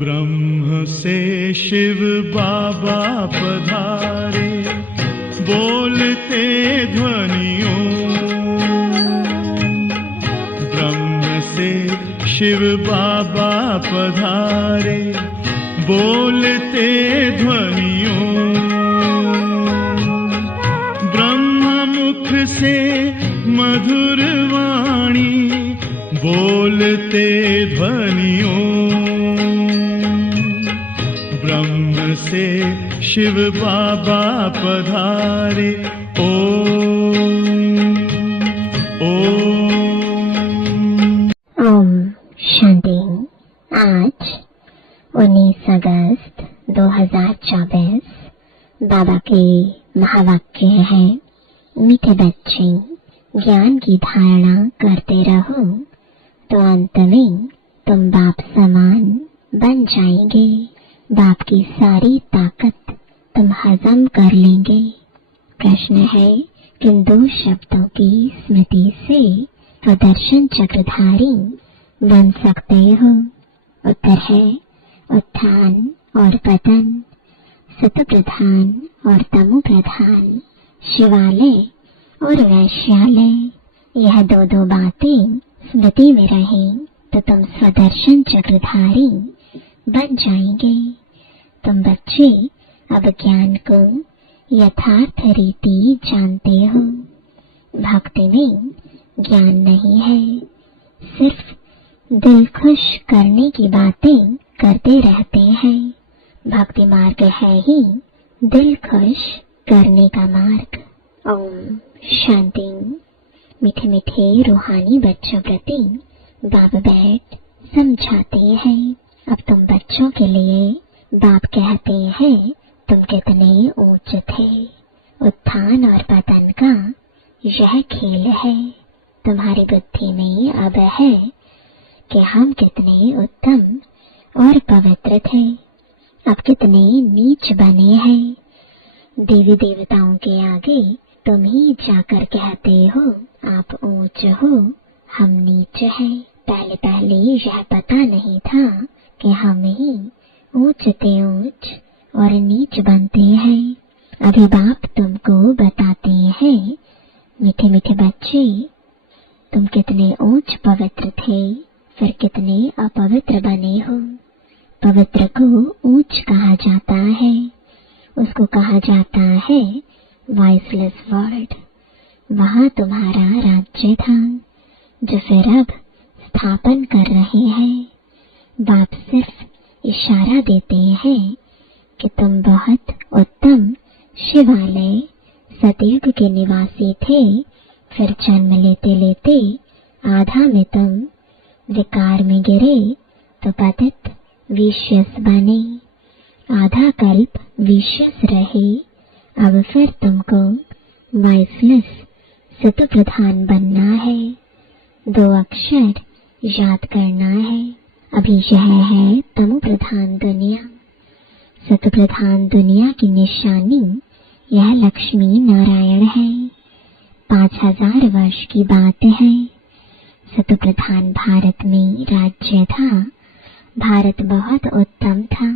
ब्रह्म से शिव बाबा पधारे, बोलते ध्वनियों। ब्रह्म से शिव बाबा पधारे, बोलते ध्वनियों। ब्रह्म मुख से मधुर वाणी, बोलते ध्वनियों। ब्रह्म से शिव बाबा पधारे, ओम शांति। आज 19 अगस्त 2024 बाबा के महावाक्य है, मीठे बच्चे ज्ञान की धारणा करते रहो तो अंत में तुम बाप समान बन जाएंगे। बाप की सारी ताकत तुम हजम कर लेंगे। प्रश्न है, किन दो शब्दों की स्मृति से स्वदर्शन चक्रधारी बन सकते हो? उत्तर है उत्थान और पतन, सत प्रधान और तमो प्रधान, शिवालय और वैश्यालय। यह दो बातें स्मृति में रहें तो तुम स्वदर्शन चक्रधारी बन जाएंगे। तुम बच्चे अब ज्ञान को यथार्थ रीति जानते हो। भक्ति में ज्ञान नहीं है, सिर्फ दिल खुश करने की बातें करते रहते हैं। भक्ति मार्ग है ही दिल खुश करने का मार्ग। ओम शांति। मीठे मीठे रूहानी बच्चों प्रति बाप बैठ समझाते हैं। अब तुम बच्चों के लिए बाप कहते हैं, तुम कितने ऊंच थे। उत्थान और पतन का यह खेल है। तुम्हारी बुद्धि में अब है कि हम कितने उत्तम और पवित्र थे, अब कितने नीच बने हैं। देवी देवताओं के आगे तुम ही जाकर कहते हो आप ऊंच हो, हम नीच हैं। पहले यह पता नहीं था कि हम ही ऊंच ते ऊंच और नीच बनते हैं। अभी बाप तुमको बताते हैं, मीठे मीठे बच्चे, तुम कितने ऊंच पवित्र थे, फिर कितने अपवित्र बने हो। पवित्र को ऊंच कहा जाता है, उसको कहा जाता है वॉइसलेस वर्ल्ड। वहां तुम्हारा राज्य था जो फिर अब स्थापन कर रहे हैं। बाप सिर्फ इशारा देते हैं कि तुम बहुत उत्तम शिवालय सतयुग के निवासी थे, फिर जन्म लेते लेते आधा में तुम विकार में गिरे तो पतित विशेष बने। आधा कल्प विशेष रहे, अब फिर तुमको वाइसलेस सत प्रधान बनना है। 2 अक्षर याद करना है। अभी यह है तमो प्रधान दुनिया। सत प्रधान दुनिया की निशानी यह लक्ष्मी नारायण है। 5000 वर्ष की बात है। सत प्रधान भारत में राज्य था। भारत बहुत उत्तम था,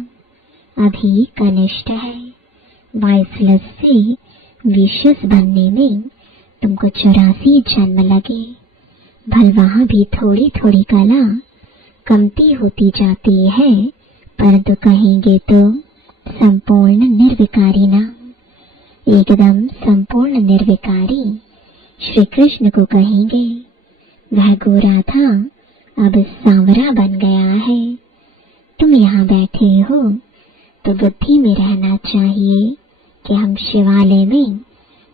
अभी कनिष्ठ है। वाइसलेस से विशेष बनने में तुमको 84 जन्म लगे। भल वहां भी थोड़ी थोड़ी कला कमती होती जाती है, परंतु कहेंगे तो संपूर्ण निर्विकारी नाम। एकदम संपूर्ण निर्विकारी श्री कृष्ण को कहेंगे। वह गोरा था, अब सांवरा बन गया है। तुम यहाँ बैठे हो तो बुद्धि में रहना चाहिए कि हम शिवालय में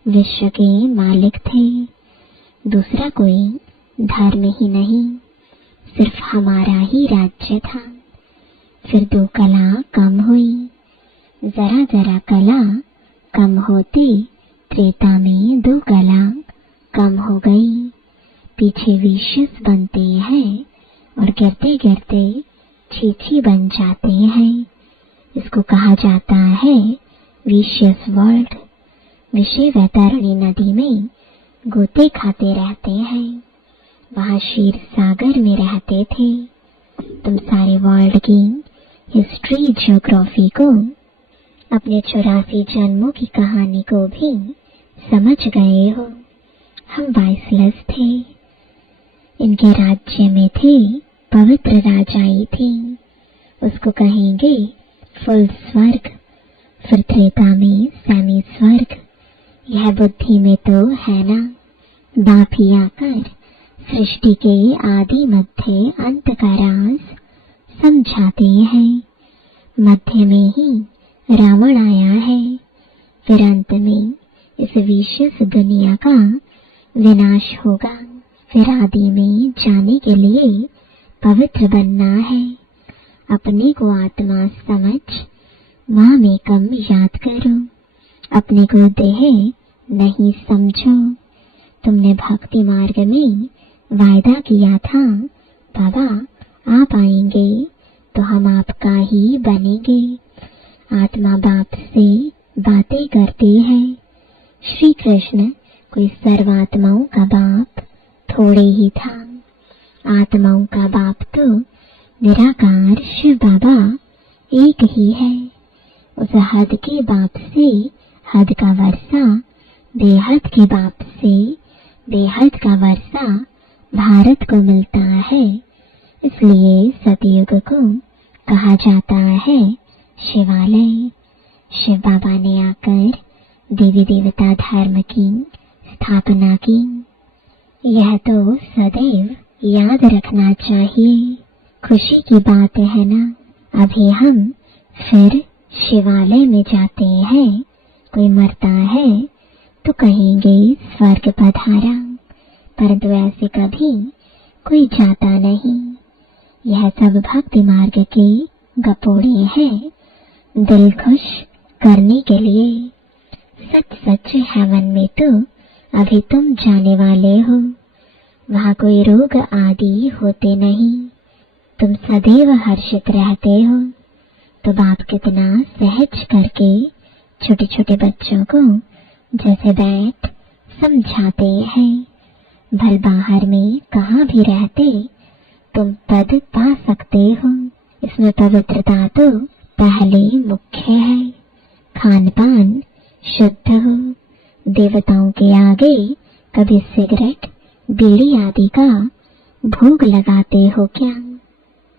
विश्व के मालिक थे। दूसरा कोई धर्म ही नहीं, सिर्फ हमारा ही राज्य था। फिर 2 कला कम हुई। जरा जरा कला कम होती त्रेता में 2 कला कम हो गई। पीछे विशेष बनते हैं और गिरते गिरते छीछी बन जाते हैं। इसको कहा जाता है विशेष वर्ल्ड। विषय वैतरणी नदी में गोते खाते रहते हैं। वहाँ क्षीर सागर में रहते थे। तुम सारे वर्ल्ड की हिस्ट्री ज्योग्राफी को, अपने 84 जन्मों की कहानी को भी समझ गए हो। हम वाइसलेस थे। इनके राज्य में थे पवित्र राजाई थी। उसको कहेंगे फुल स्वर्ग। फिर त्रेता में सेमी स्वर्ग। यह बुद्धि में तो है ना। बाप ही आकर सृष्टि के आदि मध्य अंत का राज समझाते हैं। मध्य में ही रावण आया है। फिर अंत में इस विशेष दुनिया का विनाश होगा। फिर आदि में जाने के लिए पवित्र बनना है। अपने को आत्मा समझ माँ में कम याद करो। अपने को देह नहीं समझो। तुमने भक्ति मार्ग में वायदा किया था, बाबा आप आएंगे तो हम आपका ही बनेंगे। आत्मा बाप से बातें करती है। श्री कृष्ण कोई सर्वात्माओं का बाप थोड़े ही था। आत्माओं का बाप तो निराकार शिव बाबा एक ही है। उस हद के बाप से हद का वर्षा, बेहद के बाप से बेहद का वर्षा भारत को मिलता है। इसलिए सतयुग को कहा जाता है शिवालय। शिव बाबा ने आकर देवी देवता धर्म की स्थापना की। यह तो सदैव याद रखना चाहिए। खुशी की बात है ना। अभी हम फिर शिवालय में जाते हैं। कोई मरता है तो कहेंगे स्वर्ग पधारा, परंतु ऐसे कभी कोई जाता नहीं। यह सब भक्ति मार्ग के गपोड़े हैं, दिल खुश करने के लिए। सच सच हेवन में तो अभी तुम जाने वाले हो। वहाँ कोई रोग आदि होते नहीं। तुम सदैव हर्षित रहते हो। तो बाप कितना सहज करके छोटे छोटे बच्चों को जैसे बैठ समझाते हैं। भल बाहर में कहाँ भी रहते तुम पद पा सकते हो। इसमें पवित्रता तो पहले मुख्य है। खान पान शुद्ध हो। देवताओं के आगे कभी सिगरेट बीड़ी आदि का भोग लगाते हो क्या?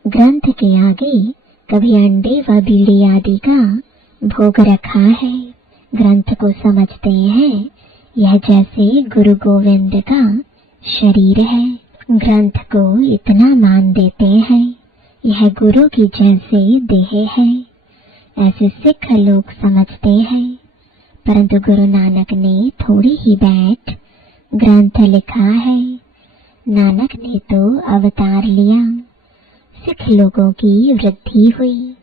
ग्रंथ के आगे कभी अंडे व बीड़ी आदि का भोग रखा है। ग्रंथ को समझते हैं यह जैसे गुरु गोविंद का शरीर है। ग्रंथ को इतना मान देते हैं यह गुरु की जैसे देह है। ऐसे सिख लोग समझते हैं। परंतु गुरु नानक ने थोड़ी ही बैठ ग्रंथ लिखा है। नानक ने तो अवतार लिया। सिख लोगों की वृद्धि हुई।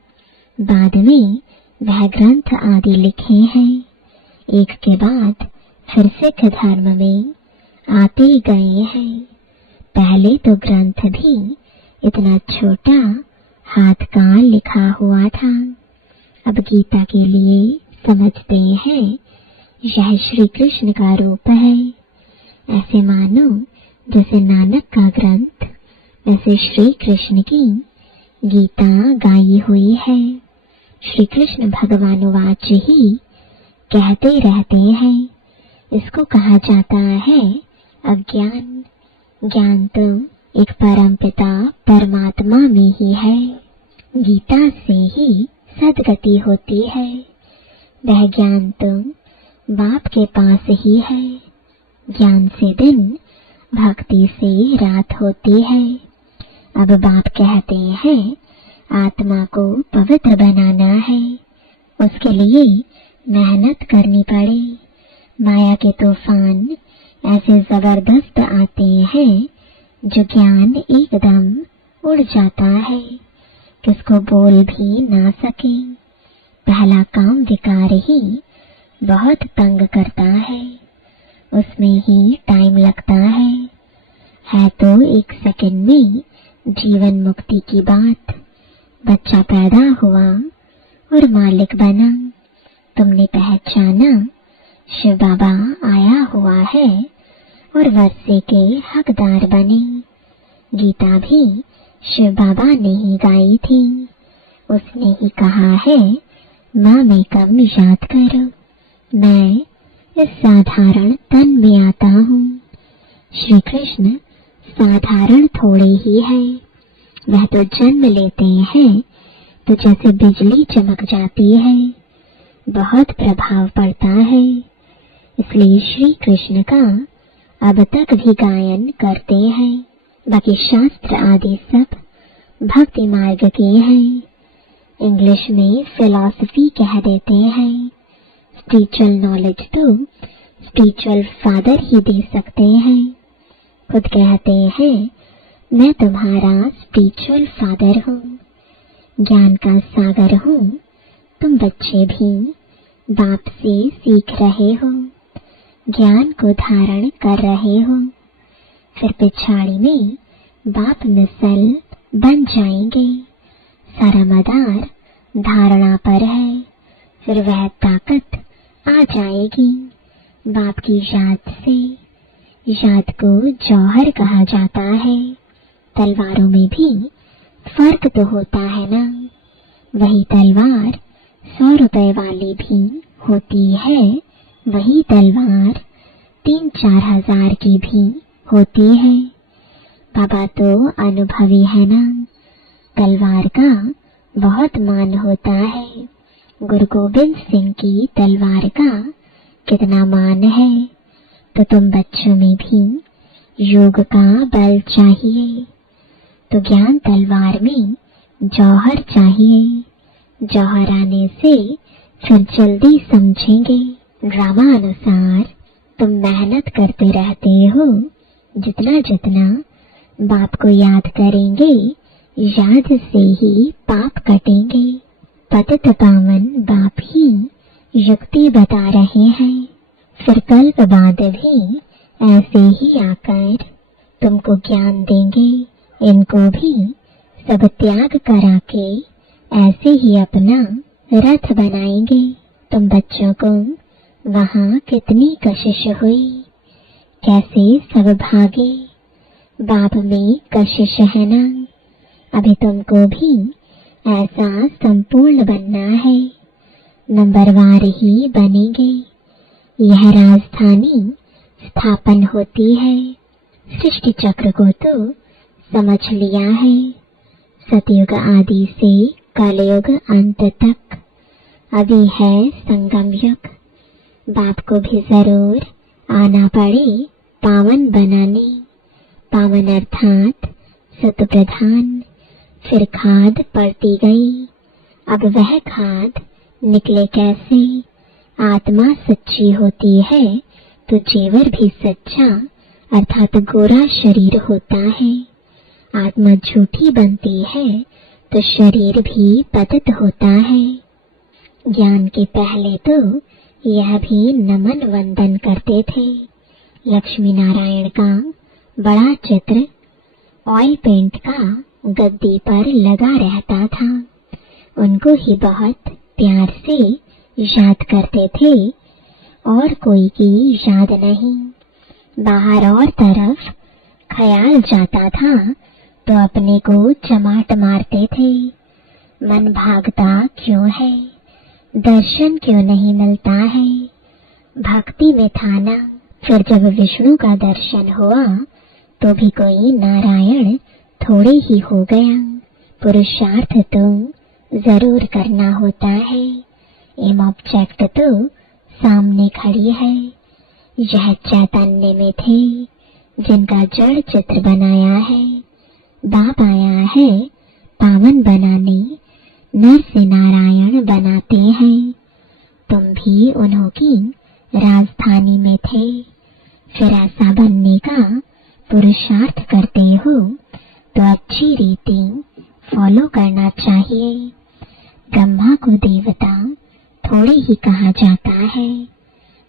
बाद में वह ग्रंथ आदि लिखे हैं। एक के बाद फिर सिख धर्म में आते गए हैं। पहले तो ग्रंथ भी इतना छोटा हाथ का लिखा हुआ था। अब गीता के लिए समझते हैं यह श्री कृष्ण का रूप है। ऐसे मानो जैसे नानक का ग्रंथ वैसे श्री कृष्ण की गीता गाई हुई है। श्री कृष्ण भगवानुवाच ही कहते रहते हैं। इसको कहा जाता है अज्ञान। ज्ञान तो एक परमपिता परमात्मा में ही है। गीता से ही सद्गति होती है। वह ज्ञान तो बाप के पास ही है। ज्ञान से दिन, भक्ति से रात होती है। अब बाप कहते हैं आत्मा को पवित्र बनाना है। उसके लिए मेहनत करनी पड़े। माया के तूफान ऐसे जबरदस्त आते हैं जो ज्ञान एकदम उड़ जाता है, किसको बोल भी ना सके। पहला काम विकार ही बहुत तंग करता है, उसमें ही टाइम लगता है तो 1 सेकंड में जीवन मुक्ति की बात। बच्चा पैदा हुआ और मालिक बना, तुमने पहचाना शिव बाबा आया हुआ है और वर्षे के हकदार बने। गीता भी शिव बाबा ने ही गाई थी, उसने ही कहा है माँ में कम याद करो, मैं इस साधारण तन में आता हूँ। श्री कृष्ण साधारण थोड़े ही है, वह तो जन्म लेते हैं तो जैसे बिजली चमक जाती है, बहुत प्रभाव पड़ता है। इसलिए श्री कृष्ण का अब तक भी गायन करते हैं। बाकी शास्त्र आदि सब भक्ति मार्ग के हैं, इंग्लिश में फिलॉसफी कह देते हैं। स्पिरिचुअल नॉलेज तो स्पिरिचुअल फादर ही दे सकते हैं। खुद कहते हैं मैं तुम्हारा स्पिरिचुअल फादर हूँ, ज्ञान का सागर हूँ। तुम बच्चे भी बाप से सीख रहे हो, ज्ञान को धारण कर रहे हो, फिर पिछाड़ी में बाप मिसल बन जाएंगे। सारा मदार धारणा पर है, फिर वह ताकत आ जाएगी बाप की याद से। याद को जौहर कहा जाता है। तलवारों में भी फर्क तो होता है ना, वही तलवार 100 रुपए वाली भी होती है, वही तलवार 3-4 हजार की भी होती है। बाबा तो अनुभवी है ना, तलवार का बहुत मान होता है। गुरु गोविंद सिंह की तलवार का कितना मान है। तो तुम बच्चों में भी योग का बल चाहिए, तो ज्ञान तलवार में जौहर चाहिए। जौहर आने से फिर जल्दी समझेंगे। ड्रामा अनुसार तुम मेहनत करते रहते हो, जितना जितना बाप को याद करेंगे, याद से ही पाप कटेंगे। पतित पावन बाप ही युक्ति बता रहे हैं, फिर कल्प बाद भी ऐसे ही आकर तुमको ज्ञान देंगे। इनको भी सब त्याग करा के ऐसे ही अपना रथ बनाएंगे। तुम बच्चों को वहाँ कितनी कशिश हुई, कैसे सब भागे। बाप में कशिश है ना, अभी तुमको भी ऐसा संपूर्ण बनना है, नंबरवार ही बनेंगे। यह राजधानी स्थापन होती है। सृष्टि चक्र को तो समझ लिया है, सतयुग आदि से कलयुग अंत तक। अभी है संगम युग, बाप को भी जरूर आना पड़े पावन बनाने। पावन अर्थात सत प्रधान। फिर खाद पड़ती गई, अब वह खाद निकले कैसे। आत्मा सच्ची होती है तो जेवर भी सच्चा अर्थात गोरा शरीर होता है। आत्मा झूठी बनती है तो शरीर भी पतित होता है। ज्ञान के पहले तो यह भी नमन वंदन करते थे। लक्ष्मी नारायण का बड़ा चित्र ऑयल पेंट का गद्दी पर लगा रहता था। उनको ही बहुत प्यार से याद करते थे और कोई की याद नहीं। बाहर और तरफ ख्याल जाता था तो अपने को चमाट मारते थे। मन भागता क्यों है, दर्शन क्यों नहीं मिलता है। भक्ति में था ना, फिर जब विष्णु का दर्शन हुआ तो भी कोई नारायण थोड़े ही हो गया। पुरुषार्थ तो जरूर करना होता है। एम ऑब्जेक्ट तो सामने खड़ी है। यह चैतन्य में थे जिनका जड़ चित्र बनाया है। बाप आया है पावन बनाने, नर से नारायण बनाते हैं। तुम भी उन्हों की राजधानी में थे। फिर ऐसा बनने का पुरुषार्थ करते हो तो अच्छी रीति फॉलो करना चाहिए। ब्रह्मा को देवता थोड़े ही कहा जाता है।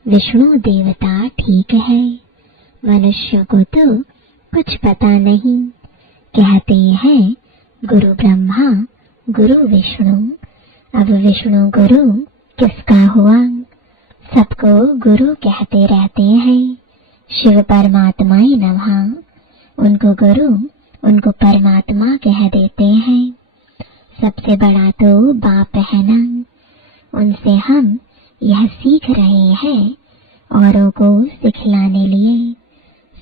विष्णु देवता ठीक है, मनुष्यों को तो कुछ पता नहीं। कहते हैं गुरु ब्रह्मा गुरु विष्णु। अब विष्णु गुरु किसका हुआ? सबको गुरु कहते रहते हैं। शिव परमात्माए नमः। उनको गुरु, उनको परमात्मा कह देते हैं। सबसे बड़ा तो बाप है ना। उनसे हम यह सीख रहे हैं औरों को सिखलाने लिए।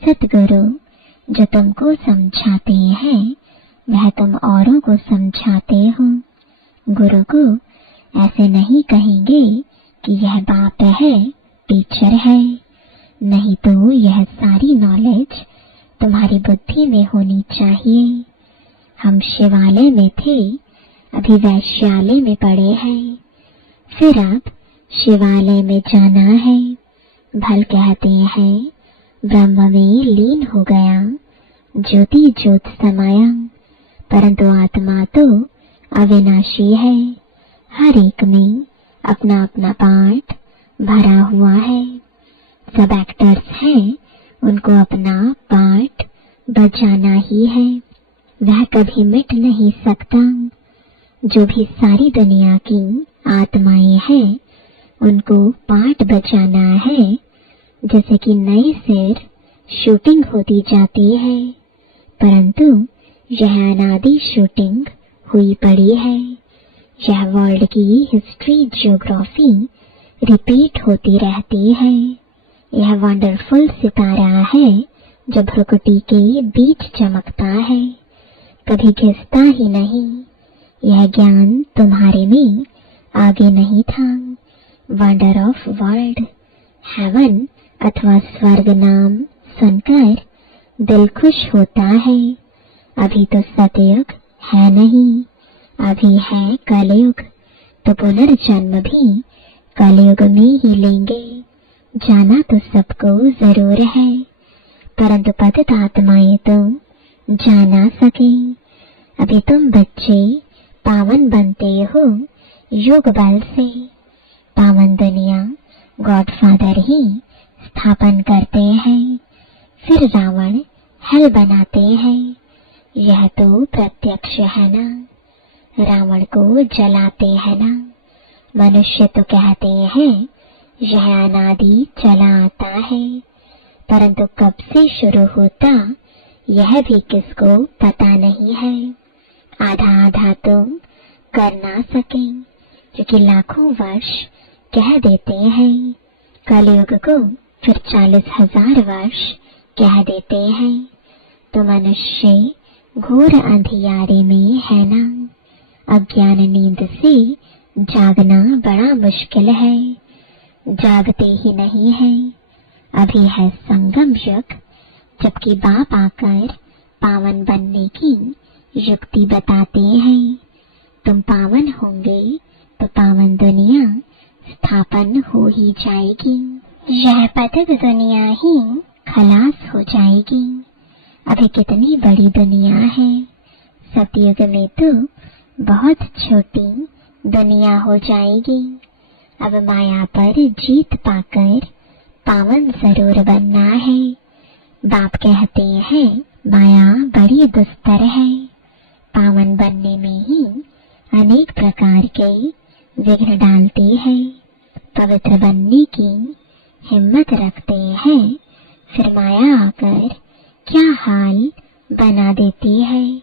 सतगुरु जो तुमको समझाते हैं वह तुम औरों को समझाते हो। गुरु को ऐसे नहीं कहेंगे कि यह बाप है, टीचर है। नहीं तो यह सारी नॉलेज तुम्हारी बुद्धि में होनी चाहिए। हम शिवालय में थे, अभी वैश्यालय में पड़े हैं, फिर अब शिवालय में जाना है। भल कहते हैं ब्रह्म में लीन हो गया, ज्योति ज्योत समाया। परंतु आत्मा तो अविनाशी है। हर एक में अपना अपना पार्ट भरा हुआ है। सब एक्टर्स हैं, उनको अपना पार्ट बजाना ही है। वह कभी मिट नहीं सकता। जो भी सारी दुनिया की आत्माएं हैं उनको पार्ट बजाना है। जैसे कि नए सिर शूटिंग होती जाती है, परंतु यह अनादि शूटिंग हुई पड़ी है। यह वर्ल्ड की हिस्ट्री ज्योग्राफी रिपीट होती रहती है। यह वंडरफुल सितारा है जो भ्रुकुटी के बीच चमकता है, कभी घिसता ही नहीं। यह ज्ञान तुम्हारे में आगे नहीं था। वंडर ऑफ वर्ल्ड, हेवन अथवा स्वर्ग नाम सुनकर दिल खुश होता है। अभी तो सतयुग है नहीं, अभी है कलयुग। तो पुनर्जन्म भी कलयुग में ही लेंगे। जाना तो सबको जरूर है, परंतु पतित आत्माएं तो जा ना सके। अभी तुम बच्चे पावन बनते हो योग बल से। पावन दुनिया गॉडफादर ही स्थापन करते हैं, फिर रावण हल बनाते हैं। यह तो प्रत्यक्ष है ना। रावण को जलाते हैं ना। मनुष्य तो कहते हैं यह अनादि चला आता है, परंतु कब से शुरू होता यह भी किसको पता नहीं है। आधा आधा तो कर ना सके, क्योंकि लाखों वर्ष कह देते हैं। कलयुग को फिर 40,000 वर्ष कह देते हैं। तो मनुष्य घोर अंधियारे में है ना। अज्ञान नींद से जागना बड़ा मुश्किल है, जागते ही नहीं है। अभी है संगम युग, जबकि बाप आकर पावन बनने की युक्ति बताते हैं। तुम पावन होंगे तो पावन दुनिया स्थापन हो ही जाएगी। यह पतित दुनिया ही खलास हो जाएगी। अभी कितनी बड़ी दुनिया है। सतयुग में तो बहुत छोटी दुनिया हो जाएगी। अब माया पर जीत पाकर पावन जरूर बनना है। बाप कहते हैं माया बड़ी दुस्तर है। पावन बनने में ही अनेक प्रकार के विघ्न डालती है। पवित्र बनने की हिम्मत रखते हैं, फिर माया आकर क्या हाल बना देती है।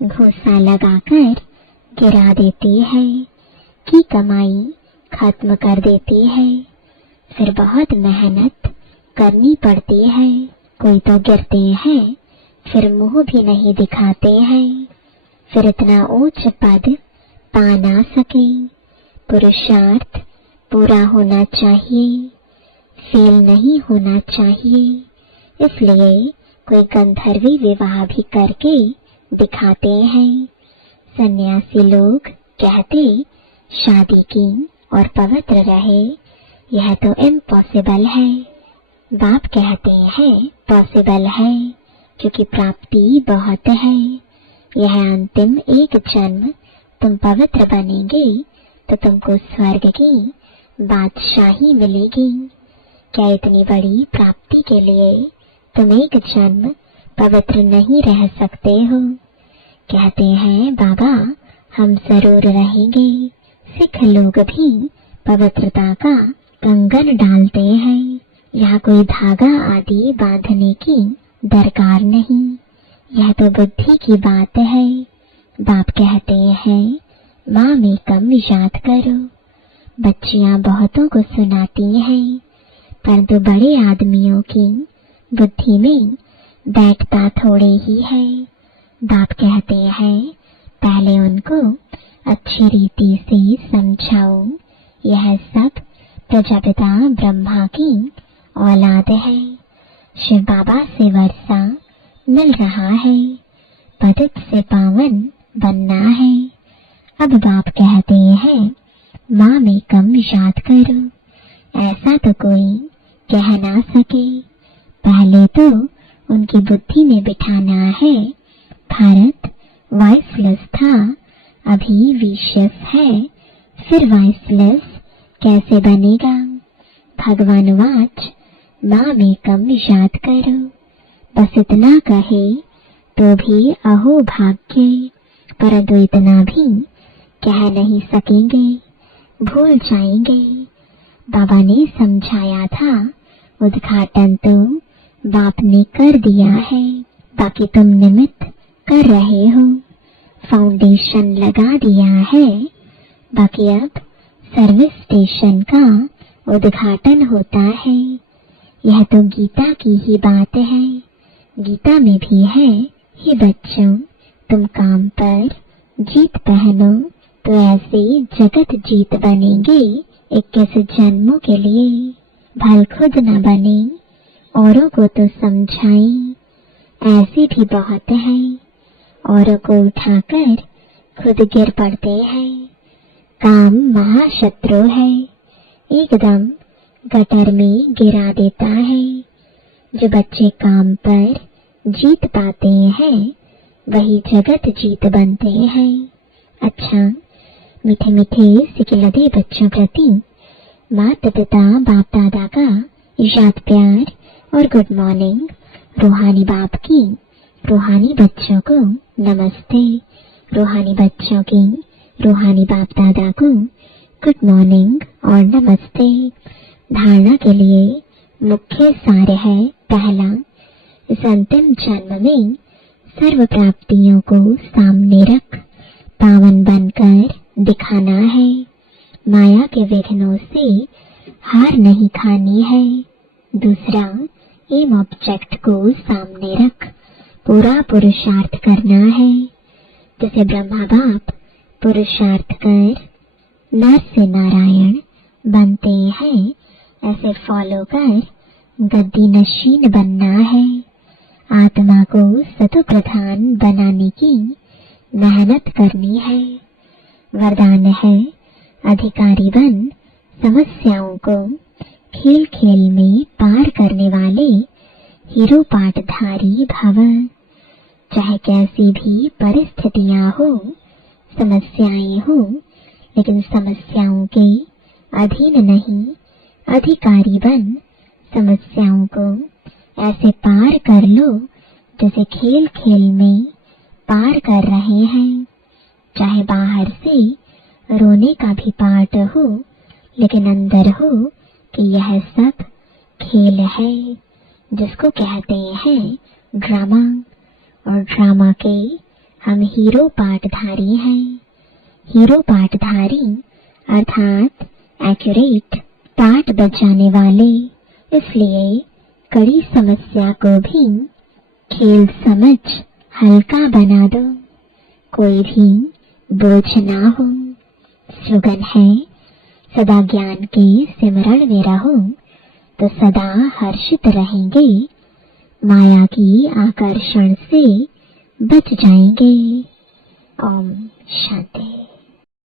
घूसा लगाकर गिरा देती है, की कमाई खत्म कर देती है। फिर बहुत मेहनत करनी पड़ती है। कोई तो गिरते हैं, फिर मुंह भी नहीं दिखाते हैं। फिर इतना ऊंच पद पा ना सके। पुरुषार्थ पूरा होना चाहिए, फेल नहीं होना चाहिए। इसलिए कोई गंधर्वी विवाह भी करके दिखाते हैं। सन्यासी लोग कहते शादी की और पवित्र रहे, यह तो इम्पॉसिबल है। बाप कहते हैं पॉसिबल है, क्योंकि प्राप्ति बहुत है। यह अंतिम एक जन्म तुम पवित्र बनेंगे तो तुमको स्वर्ग की बादशाही मिलेगी। क्या इतनी बड़ी प्राप्ति के लिए तुम एक जन्म पवित्र नहीं रह सकते हो? कहते हैं बाबा हम जरूर रहेंगे। सिख लोग भी पवित्रता का कंगन डालते हैं। यहाँ कोई धागा आदि बांधने की दरकार नहीं, यह तो बुद्धि की बात है। बाप कहते हैं माँ में कम याद करो। बच्चियां बहुतों को सुनाती हैं, परंतु बड़े आदमियों की बुद्धि में बैठता थोड़े ही है। बाप कहते हैं पहले उनको अच्छी रीति से समझाओ। यह सब प्रजापिता ब्रह्मा की औलाद है। शिव बाबा से वर्षा मिल रहा है, पतित से पावन बनना है। अब बाप कहते हैं माँ में कम याद करो। ऐसा तो कोई कह ना सके। पहले तो उनकी बुद्धि में बिठाना है। भारत वाइसलेस था, अभी विशेष है, फिर वाइसलेस कैसे बनेगा? भगवान वाच माँ में कम याद करो। बस इतना कहे तो भी अहो भाग्य, परंतु इतना भी कह नहीं सकेंगे, भूल जाएंगे। बाबा ने समझाया था, उद्घाटन तो बाप ने कर दिया है, बाकी तुम निमित्त कर रहे हो। फाउंडेशन लगा दिया है, बाकी अब सर्विस स्टेशन का उद्घाटन होता है। यह तो गीता की ही बात है। गीता में भी है, हे बच्चों तुम काम पर जीत पहनो तो ऐसे जगत जीत बनेंगे 21 जन्मों के लिए। भल खुद न बने, औरों को तो समझाएं। ऐसे भी बहुत है, औरों को उठाकर खुद गिर पड़ते हैं। काम महाशत्रु है, एकदम गटर में गिरा देता है। जो बच्चे काम पर जीत पाते हैं वही जगत जीत बनते हैं। अच्छा, मीठे मीठे सिकिलदे बच्चों प्रति माता पिता बाप दादा का याद प्यार और गुड मॉर्निंग। रूहानी बाप की रूहानी बच्चों को नमस्ते। रूहानी बच्चों की रूहानी बाप दादा को गुड मॉर्निंग और नमस्ते। धारणा के लिए मुख्य सार है, पहला, इस अंतिम जन्म में सर्व प्राप्तियों को सामने रख पावन बनकर दिखाना है। माया के विघ्नों से हार नहीं खानी है। दूसरा, एम ऑब्जेक्ट को सामने रख पूरा पुरुषार्थ करना है। जैसे ब्रह्मा बाप पुरुषार्थ कर नर से नारायण बनते हैं, ऐसे फॉलो कर गद्दी नशीन बनना है। आत्मा को सतो प्रधान बनाने की मेहनत करनी है। वरदान है, अधिकारी बन समस्याओं को खेल खेल में पार करने वाले हीरो पाटधारी भव। चाहे कैसी भी परिस्थितियां हो, समस्याएं हो, लेकिन समस्याओं के अधीन नहीं, अधिकारी बन समस्याओं को ऐसे पार कर लो जैसे खेल खेल में पार कर रहे हैं। चाहे बाहर से रोने का भी पार्ट हो, लेकिन अंदर हो कि यह सब खेल है, जिसको कहते हैं ड्रामा। और ड्रामा के हम हीरो पाटधारी हैं। हीरो पाटधारी अर्थात एक्यूरेट पार्ट बजाने वाले। इसलिए कड़ी समस्या को भी खेल समझ हल्का बना दो, कोई भी बोझ ना हो। स्लोगन है, सदा ज्ञान के सिमरण में रहो तो सदा हर्षित रहेंगे, माया की आकर्षण से बच जाएंगे। ओम शांति।